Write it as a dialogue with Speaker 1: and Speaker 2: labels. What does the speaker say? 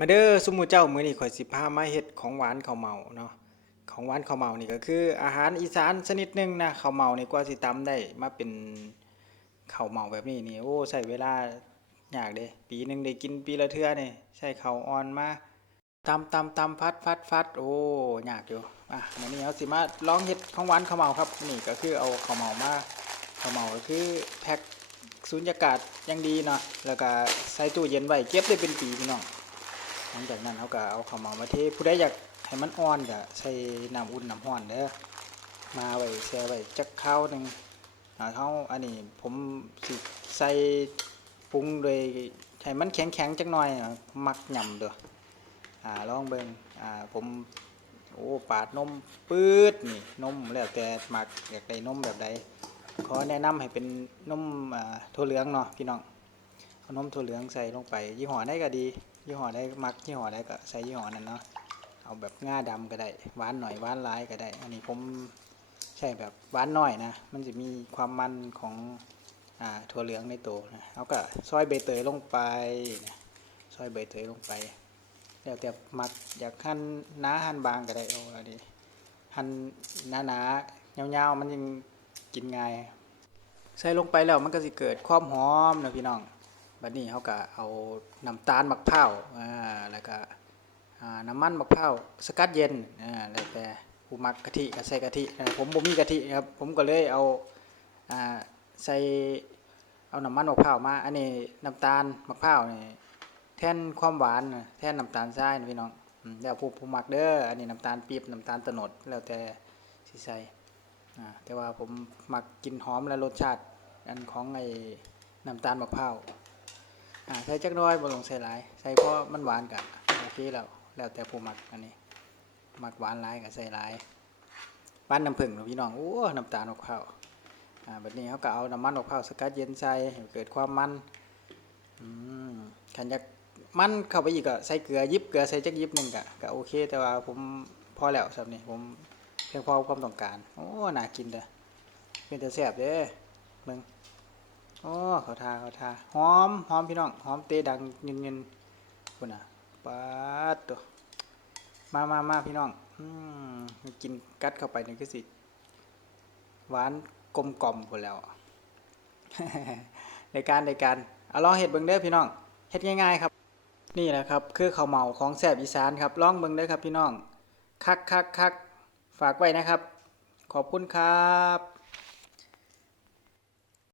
Speaker 1: มาเด้อซุมมูเจ้ามื้อนี้ข่อยสิพามาเฮ็ดของหวานข้าวเมาเนาะของหวานข้าวเมานี่ก็คือ อาหารอีสานชนิดหนึ่งนะข้าวเมานี่กว่าสิตำได้มาเป็นข้าวเมาแบบนี้นี่โอ้ใช้เวลายากเด้ปีหนึ่งได้กินปีละเทื่อนี่ใช้ข้าวอ่อนมาตำตำตำฟัดฟัดฟัดโอ้ยากอยู่อะมื้อนี้เฮาสิมาลองเฮ็ดของหวานข้าวเมาครับนี่ก็คือเอาข้าวเมามาข้าวเมาก็คือแพ็คสุญญากาศอย่างดีเนาะแล้วก็ใส่ตู้เย็นไว้เก็บได้เป็นปีพี่น้อง ลังจากนั้นเขาก็เอาข้าวเมามาเทผู้ใดอยากให้มันอ่อนก็ใส่น้ำอุ่นน้ำร้อนเด้อมาไว้แช่ไว้จักคราวหนึงอ่าเขาอันนี้ผมสิใส่ปรุงโดยให้มันแข็งๆจักหน่อยอะมักยำเด้ออ่าลองเบิ่งอ่าผมโอ้ปาดนมปื๊ดนี่นมแล้วแต่มักอยากได้นมแบบใดขอแนะนำให้เป็นนมอ่าถั่วเหลืองเนาะพี่น้องเอานมถั่วเหลืองใส่ลงไปยี่ห้อใดก็ดี ยี่ห้อใดมักยี่ห้อใดก็ใส่ยี่ห้อนั้นเนาะเอาแบบง่าดำก็ได้หวานหน่อยหวานหลายก็ได้ อันนี้ผมใช่แบบหวานน้อยนะ มันจะมีความมันของอ่าถั่วเหลืองในตัวนะเอาก็ซอยใบเตยลงไปนะซอยใบเตยลงไปแล้วแต่มักอยากหั่นหนาหั่นบางก็ได้เอาอันนี้หั่นหนาหนาๆยาๆมันยังกินง่ายใส่ลงไปแล้วมันก็สิเกิดความหอมนะพี่น้อง บัดนี้เขาก็เอาน้ำตาลมะพร้าวอ่าแล้วก็น้ำมันมะพร้าวสกัดเย็นอ่าแล้วแต่ผู้มักกะทิก็ใส่กะทิผมบ่มีกะทิครับผมก็เลยเอาอ่าใส่เอาน้ำมันมะพร้าวมา อันนี้น้ำตาลมะพร้าวนี่แทนความหวานแทนน้ำตาลทรายพี่น้องแล้วผู้ผู้มักเด้ออันนี้น้ำตาลปี๊บน้ำตาลตนดแล้วแต่สิใส่แต่ว่าผมมักกินหอมและรสชาติอันของไอ้น้ำตาลมะพร้าว อ่าใส่จักน้อยบ่ลงใส่หลายใส่เพราะมันหวานกะโอเคแล้วแล้วแต่ผู้มักอันนี้มักหวานหลายก็ใส่หลายหวานน้ำผึ้งเนาะพี่น้องโอ้น้ำตาลมะพร้าอ่าบัดนี้เขาก็เอาน้ำมันมะพร้าสกัดเย็นใส่ให้เกิดความมันอืมคันยากมันเข้าไปอีกก็ใส่เกลือยิบเกลือใส่จักยิบหนึ่งก็ก็โอเค แต่ว่าผมพอแล้วสำนี้ผมเพียงพอความต้องการโอ้น่ากินเด้อเป็นแต่แซ่บเด้เบิ่ง อ้เขาทาเขาทาหอมหอมพี่น้องหอมเตะดังเงินเงินๆพุ่นน่ะปาดตัวมามามาพี่น้องอืมกินกัดเข้าไปนี่คือสิหวานกลมกล่อมพุ่นแล้วในการในการเอาลองเฮ็ดเบิ่งเด้อพี่น้องเฮ็ดง่ายๆครับ นี่แหละครับ คือข้าวเหมาของแซ่บอีสานครับลองเบิ่งเด้อครับพี่น้องคักคักคักฝากไว้นะครับ ขอบคุณครับ